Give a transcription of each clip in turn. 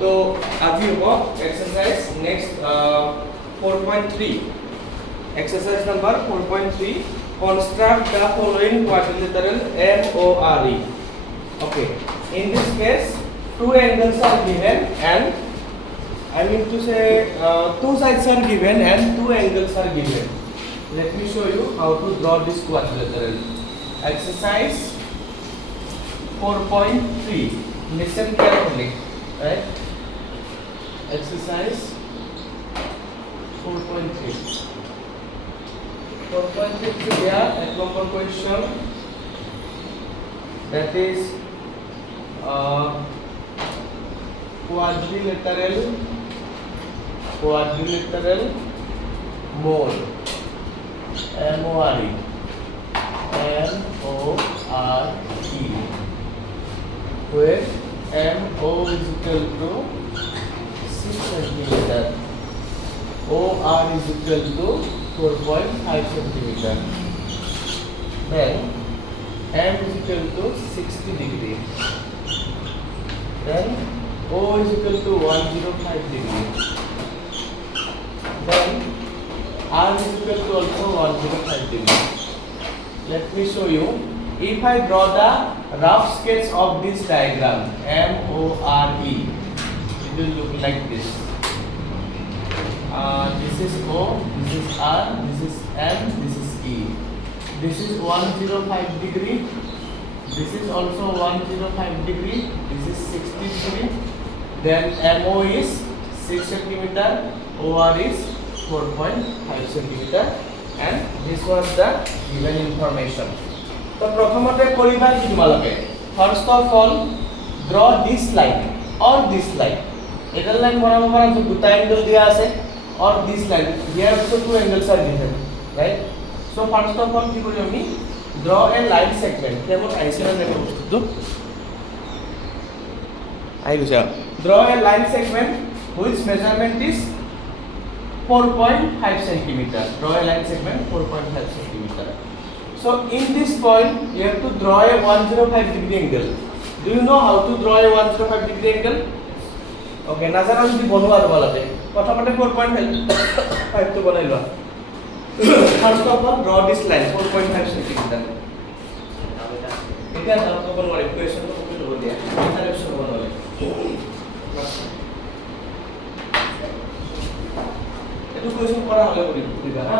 तो अभी होगा exercise next 4.3 exercise number 4.3 construct the following quadrilateral MORE. Okay, in this case two angles are given and I mean to say two sides are given and two angles are given. Let me show you how to draw this quadrilateral. Exercise 4.3. Listen carefully, right? Exercise 4.3. 4.3 is there at number question, that is quadrilateral mole, MORE, where MO is equal to 6 centimeter, OR is equal to 4.5 centimeter. Then M is equal to 60 degree. Then O is equal to 105 degree. Then R is equal to also 105 degree. Let me show you. If I draw the rough sketch of this diagram, MORE, it will look like this. This is O, this is R, this is M, this is E. This is 105 degree. This is also 105 degree. This is 60 degree. Then MO is 6 centimeter. OR is 4.5 centimeter. And this was the given information. So प्रथमते करिबा कि तुमालके first of all draw this line or this line. एडल line बनाबो पारा जो दुटा angle दिया আছে or this line. Here also two angles are given, right? So first of all কি করি আমি draw a line segment. কেমন আইছে না দেখো বস্তুটো I গইছে draw a line segment whose measurement is 4.5 centimeter. Draw a line segment 4.5 centimeter. So in this point you have to draw a 105 degree angle. Do you know how to draw a 105 degree angle? Okay, nazara jodi bonwa balate prothamate 4.5 to banai loa. First of all draw this line 4.5 centimeter. Eta tarko banwale equation ko complete ho diya. Eta equation banwale. Etu question kora hole koriba ha.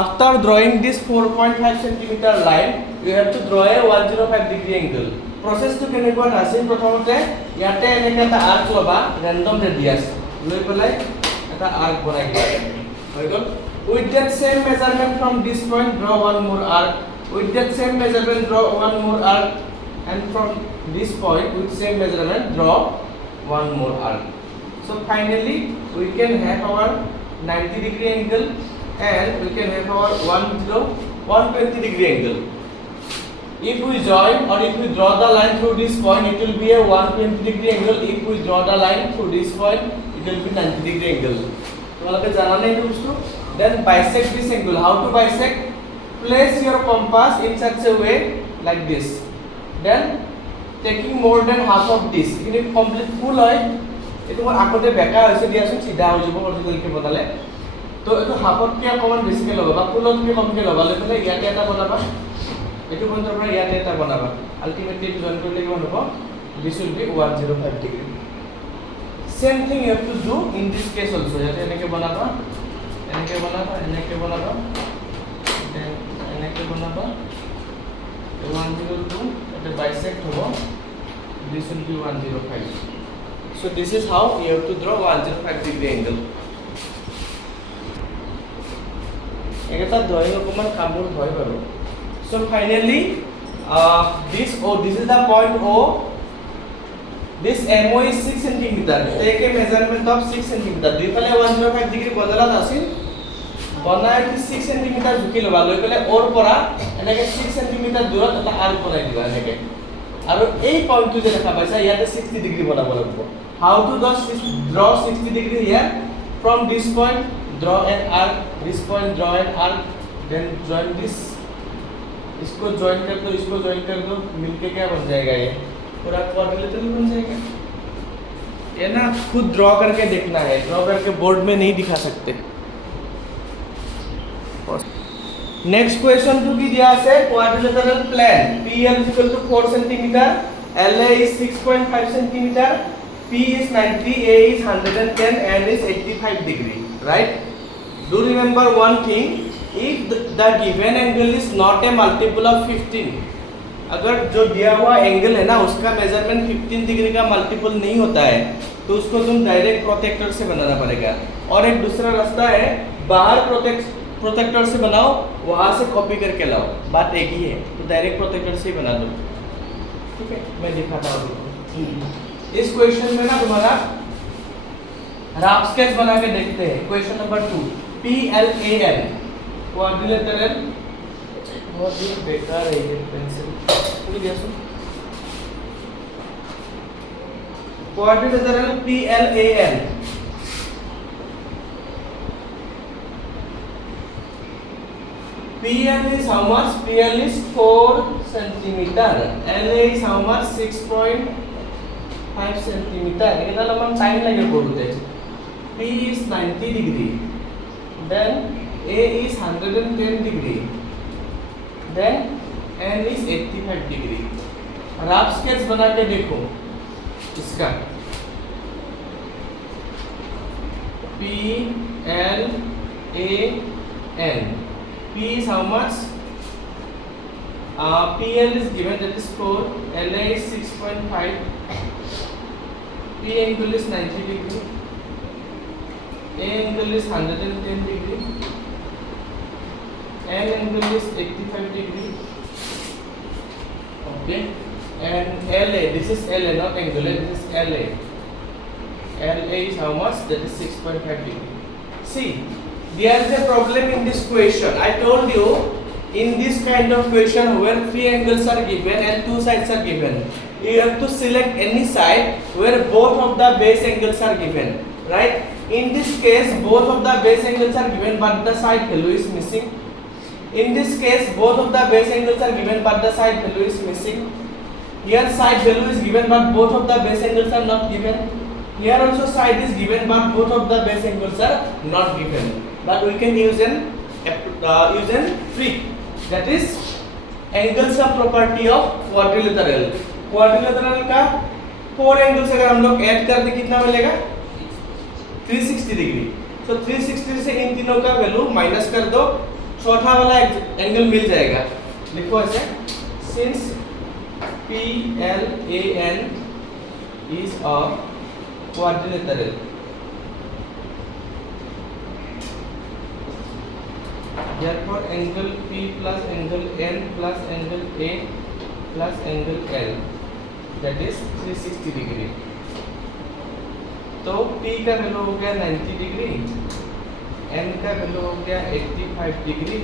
After drawing this 4.5 centimeter line, you have to draw a 105 degree angle. Process to কেনেকুৱা আছে প্ৰথমতে ইয়াতে এনেকা এটা arc লবা random radius লৈ পেলাই এটা আৰ্ক বনাই দিয়া হৈ গল with that same measurement from this point draw one more arc, with that same measurement draw one more arc, and from this point with same measurement draw one more arc. So finally we can have our 90 degree angle and we can have our 120 degree angle. If we join or if we draw the line through this point, it will be a 120 degree angle. If we draw the line through this point, it will be 90 degree angle. তোমালোকে জানা নাই এই বস্তু? Then bisect this angle. How to bisect? Place your compass in such a way like this. Then taking more than half of this. If it complete full হয় এটো মোৰ আগতে বেকা হৈছে দিয়াচোন সিধা হৈ যাব অৰিজিনালকে বনালে তো এটো হাফতকে অকমান বেছিকে লবা বা ফুলতকে কমকে লবা লৈ পেলাই ইয়াতে এটা বনাবা এটো পইণ্টৰ পৰা ইয়াতে এটা বনাবা আলটিমেটলি এটো জয়েন কৰিলে কিমান হ'ব this will be 105 degree. Same thing you have to do in this case also. ইয়াতে এনেকে বনাবা এনেকে বনাবা এনেকে বনাবা দেন এনেকে বনাবা 102 এটা bisect হ'ব this will be 105. So this is how you have to draw 105 degree angle. এটা ড্রয়িং অকমান কামুৰ হয় বাৰু so finally this is the point O. This MO is 6 cm. Take a measurement of 6 cm. দুইফালে 105 degree বদলাত আছিল বনাই 6 cm ঝুকি লবা লৈ পেলে ওৰ পৰা এনেকে 6 cm দূৰত এটা আৰ্ক বনাই দিবা এনেকে আৰু এই পইণ্টটো যে দেখা পাইছা ইয়াতে 60 ডিগ্ৰী বনাব লাগিব how to draw 60 degree here from this point draw an arc this point draw an arc then join this इसको ज्वाइन कर दो मिलके क्या बन जाएगा ये पूरा क्वाड्रिलेटरल बन जाएगा ये ना खुद ड्रॉ करके देखना है ड्रॉ करके बोर्ड में नहीं दिखा सकते नेक्स्ट क्वेश्चन टू की दिया से quadrilateral plan PL equal to 4 centimetre LA is 6.5 centimeter P is 90 A is 110 and is 85 degree right do remember one thing if the given angle is not a multiple of 15 अगर जो दिया हुआ angle है ना उसका measurement 15 degree का multiple नहीं होता है तो उसको तुम डायरेक्ट प्रोटेक्टर से बनाना पड़ेगा और एक दूसरा रास्ता है बाहर प्रोटेक्टर से बनाओ वहां से कॉपी करके लाओ बात एक ही है तो डायरेक्ट प्रोटेक्टर से ही बना दो ठीक है मैं दिखाता हूँ इस क्वेश्चन में ना तुम्हारा रफ स्केच बना के देखते हैं क्वेश्चन नंबर 2 PLAN क्वाड्रिलेटरल बहुत ही बेकार है ये पेंसिल पूरी देखो quadrilateral PLAN PL is how much PL is 4 centimeter LA is how much 6.5 centimeter এটা লমান টাইম লাগে করতে P is 90 degree then A is 110 degree then N is 85 degree rough sketch बना के देखो इसका P L A N P is how much PL is given that is 4 LA is 6.5 P angle is 90 degree A angle is 110 degree N angle is 85 degree okay and LA this is LA not angle this is LA is how much that is 6.5 degree see there is a problem in this question I told you in this kind of question where three angles are given and two sides are given you have to select any side where both of the base angles are given right in this case both of the base angles are given but the side value is missing in this case both of the base angles are given but the side value is missing here side value is given but both of the base angles are not given here also side is given but both of the base angles are not given but we can use an trick that is angle sum property of quadrilateral का 4 angles अगर हम लोग add कर दे कितना मिलेगा 360 degree तो 360 से इन तीनों का वैल्यू माइनस कर दो चौथा वाला एंगल मिल जाएगा लिखो ऐसे since PLAN is a quadrilateral therefore angle P plus angle N plus angle A plus angle L that is 360 degree तो P का वैल्यू हो गया 90 डिग्री N का वैल्यू हो गया 85 डिग्री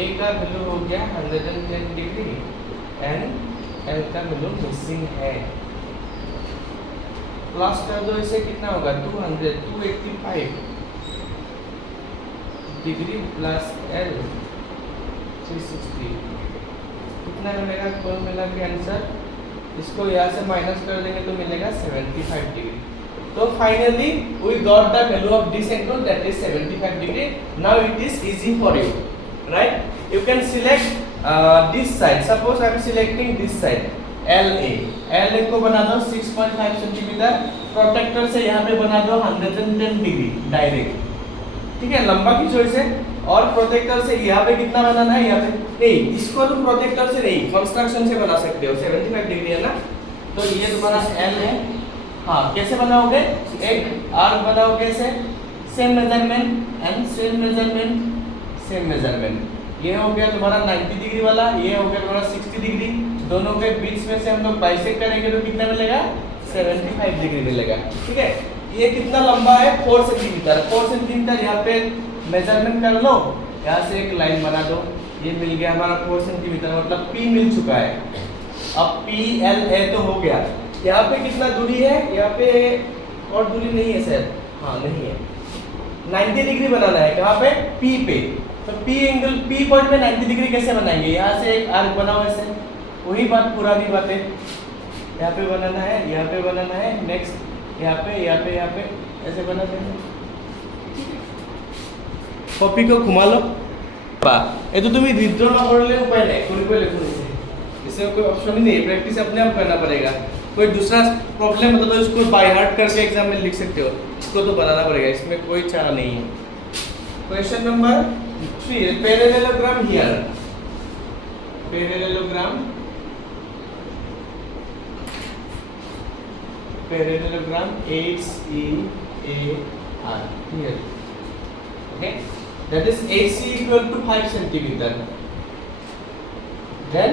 A का वैल्यू हो गया 110 डिग्री एंड L का वैल्यू मिसिंग है प्लस कर दो इसे कितना होगा 285 डिग्री प्लस L 360 कितना मिलेगा कुल मिला के आंसर इसको यहाँ से माइनस कर देंगे तो मिलेगा 75 डिग्री तो finally we got the value of this angle that is 75 degree now it is easy for you right you can select this side suppose I am selecting this side LA को बना दो 6.5 centimetre protector से यहाँ पे बना दो 110 degree direct ठीक है लंबा की चॉइस है और प्रोटेक्टर से यहाँ पे कितना बनाना है यहाँ पे नहीं इसको तुम प्रोटेक्टर से नहीं कंस्ट्रक्शन से बना सकते हो 75 डिग्री है ना तो ये तुम्हारा L है हाँ कैसे बनाओगे एक आर्क बनाओगे ऐसे सेम मेजरमेंट सेम मेजरमेंट। ये हो गया तुम्हारा 90 डिग्री वाला, ये हो गया तुम्हारा 60 डिग्री। दोनों के बीच में से हम लोग बाइसेक्ट करेंगे तो कितना मिलेगा? 75 डिग्री मिलेगा। ठीक है, ये कितना लंबा है? 4 सेंटीमीटर। 4 सेंटीमीटर यहाँ पे मेजरमेंट कर लो, यहाँ से एक लाइन बना दो। ये मिल गया हमारा 4 सेंटीमीटर, मतलब P मिल चुका है। अब PLA तो हो गया। यहाँ पे कितना दूरी है? यहाँ पे और दूरी नहीं है सर, हाँ नहीं है। 90 डिग्री बनाना है, कहाँ पे? P पे। तो P एंगल, P पॉइंट पे 90 डिग्री कैसे बनाएंगे? यहाँ से एक आर्क बनाओ ऐसे, वही बात पुरानी बात है। यहाँ पे बनाना है, यहाँ पे बनाना है, नेक्स्ट यहाँ पे, यहाँ पे, यहाँ पे ऐसे बनाते हैं। कॉपी को घुमा लो। ये तो तुम्हें विड्रॉ ना कर ले उपाय नहीं, कोई लिखो इसमें कोई ऑप्शन ही नहीं है, प्रैक्टिस अपने आप करना पड़ेगा। कोई दूसरा प्रॉब्लम मतलब तो इसको बाय हार्ट करके एग्जाम में लिख सकते हो, इसको तो बनाना पड़ेगा, इसमें कोई चारा नहीं है। Question number 3, parallelogram here. Parallelogram HEAR here. Okay, that is AC equal to 5 centimeter. Then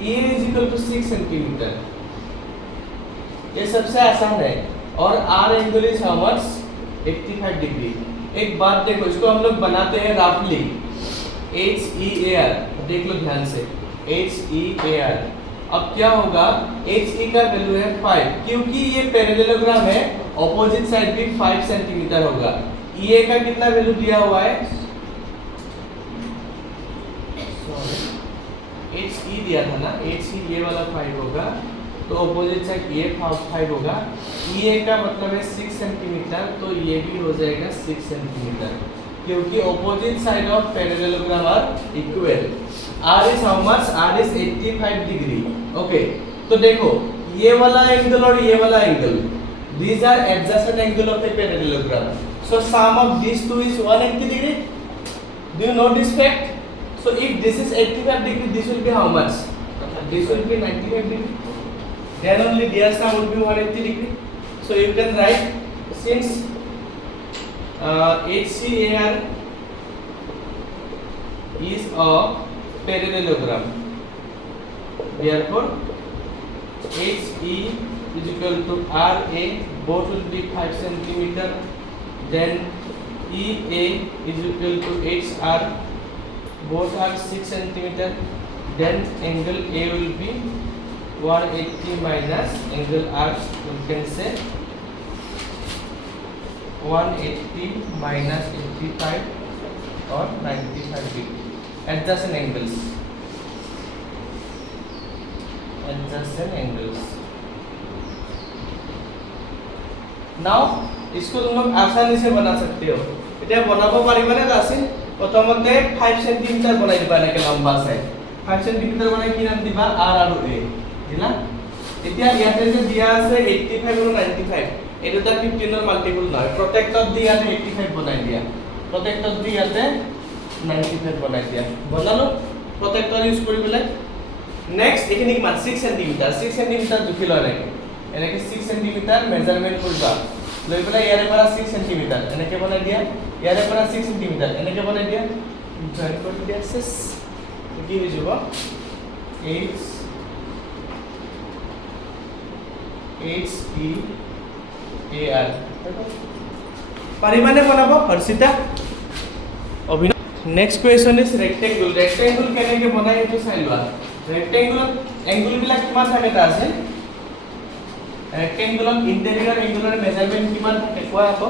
EA is equal to 6 centimeter. ये सबसे आसान है। और R angle is how much? 85 degree. एक बात देखो, इसको हम लोग बनाते हैं रफली HEAR, देख लो ध्यान से HEAR। अब क्या होगा? HE का वैल्यू है 5, क्योंकि ये पैरेललोग्राम है, ऑपोजिट साइड भी 5 सेंटीमीटर होगा। EA का कितना वैल्यू दिया हुआ है? HE दिया था ना, HE ये वाला 5 होगा, तो ऑपोजिट साइड ये 5 होगा। EA का मतलब है 6 सेंटीमीटर, तो ये भी हो जाएगा 6 सेंटीमीटर, क्योंकि opposite side of parallelogram are equal. R is how much? R is 85 degree. Okay, तो देखो ये वाला एंगल और ये वाला angle, these are adjacent angle of a parallelogram. So sum of these two is 180 degree. Do you know this fact? So if this is 85 degree, this will be how much? This will be 95 degree. Then only their sum would be 180 degree. So you can write, since HCAR is a parallelogram, therefore HE is equal to RA, both will be 5 centimeter. Then EA is equal to HR, both are 6 centimeter. Then angle A will be 180 minus angle R, you can say 180 minus 85 or 95 degree. Adjacent angles. Now इसको तुम लोग आसानी से बना सकते हो। এতিয়া বনাব পাৰিবানে দাসিন? প্ৰথমতে 5 সেন্টিমিটাৰ বনাই দিবা এনেকে লম্বা চাই। 5 সেন্টিমিটাৰ বনাই কি নাম দিবা? R আৰু A। দিলা? এতিয়া ইয়াতে যে দিয়া আছে 85 আৰু 95, এই দুটা 15 ৰ মাল্টিপল নহয়। প্ৰত্যেকটোত দি ইয়াতে 85 বনাই দিয়া, প্ৰত্যেকটোত দি ইয়াতে 95 বনাই দিয়া। বনালো প্ৰত্যেকটো ইউজ কৰি পেলাই। নেক্সট এখিনি কিমান? 6 সেন্টিমিটাৰ। 6 সেন্টিমিটাৰ জুখি লয় এনেকে 6 সেন্টিমিটাৰ মেজাৰমেন্ট কৰিবা। লৈ পেলাই ইয়াৰে পৰা 6 সেন্টিমিটাৰ এনেকে বনাই দিয়া, ইয়াৰে পৰা 6 সেন্টিমিটাৰ এনেকে বনাই দিয়া, জয়েন কৰি দিয়া। শেষ কি হৈ যাব? HEAR। পাৰিবানে বনাব হৰ্ষিতা? অভিনয়। Next question is rectangle. Rectangle কেনেকে বনাই এইটো চাই লোৱা। ৰেক্টেংগলত এংগুল বিলাক কিমান থাকে এটা আছে? ৰেক্টেংগলত ইন্টেৰিয়ৰ এংগুলৰ মেজাৰমেন্ট কিমান থাকে কোৱা আকৌ?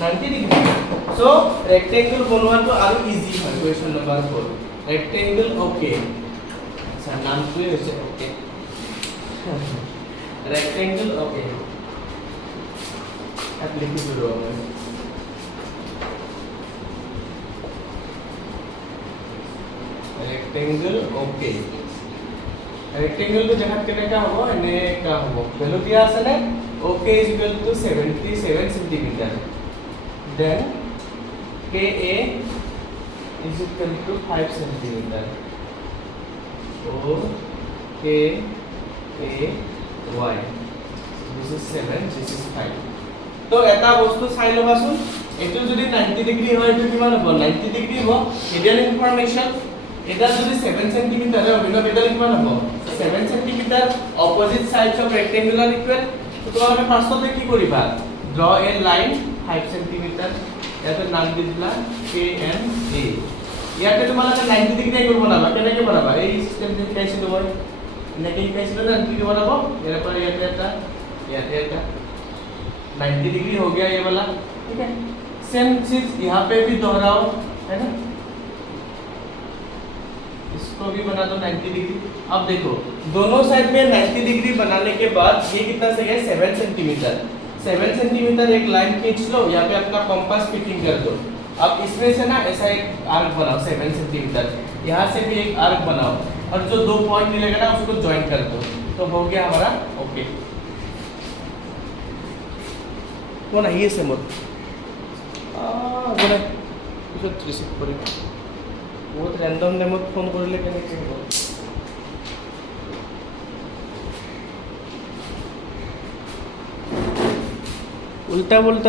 90 ডিগ্ৰী। সো ৰেক্টেংগল বনোৱাটো আৰু ইজি হয়। কুৱেশ্যন নম্বৰ 4, ৰেক্টেংগল ওকে। আচ্ছা, নামটোৱে হৈছে ওকে। ৰেক্টেংগল ওকে, ইয়াত লিখি দিলোঁ আমি। ৰেক্টেংগল ওকে। ৰেক্টেংগল তো দেখাত কেনেকা হ'ব? এনেকা হ'ব। ভ্যালু দিয়া আছে নে? Okay is equal to 77 centimetre. Then KA is equal to 5 centimeter. So KAY, this is 7, this is 5. তো এটা বস্তু চাই লবাচোন, এটো যদি 90 ডিগ্ৰী হয় এটো কিমান হ'ব 90 ডিগ্ৰী হ'ব মিডিয়ান ইনফৰমেশন এটা যদি 7 সেন্টিমিটাৰ হয় অভিনৱ এটা কিমান হ'ব 7 centimetre opposite sides of rectangular equal to তোমালোকে ফাৰ্ষ্টতে কি কৰিবা ড্ৰ এ লাইন 5 সেন্টিমিটাৰ ইয়াতে নাম দি দিলা KN A ইয়াতে তোমালোকে 90 ডিগ্ৰী এংগল বনাবা কেনেকৈ বনাবা এই সিস্টেম যে শিকাইছিলো মই এনেকৈ শিকাইছিলো না কি বনাবো ইয়াৰ পৰা ইয়াতে এটা 90 डिग्री हो गया ये वाला ठीक है सेम चीज यहाँ पे भी दोहराओ है ना इसको भी बना दो 90 डिग्री अब देखो दोनों साइड में 90 डिग्री बनाने के बाद ये कितना सही है 7 सेंटीमीटर 7 सेंटीमीटर एक लाइन खींच लो यहाँ पे अपना कंपास फिटिंग कर दो अब इसमें से ना ऐसा एक आर्क बनाओ 7 सेंटीमीटर यहाँ से भी एक आर्क बनाओ और जो दो पॉइंट मिलेगा ना उसको ज्वाइन कर दो तो हो गया हमारा ओके কোন আহি আছে মোৰ মানে পিছত ৰিচিভ কৰিম বহুত ৰেণ্ডম টাইমত ফোন কৰিলে কেনেকৈ হ'ব উল্টা পুল্টা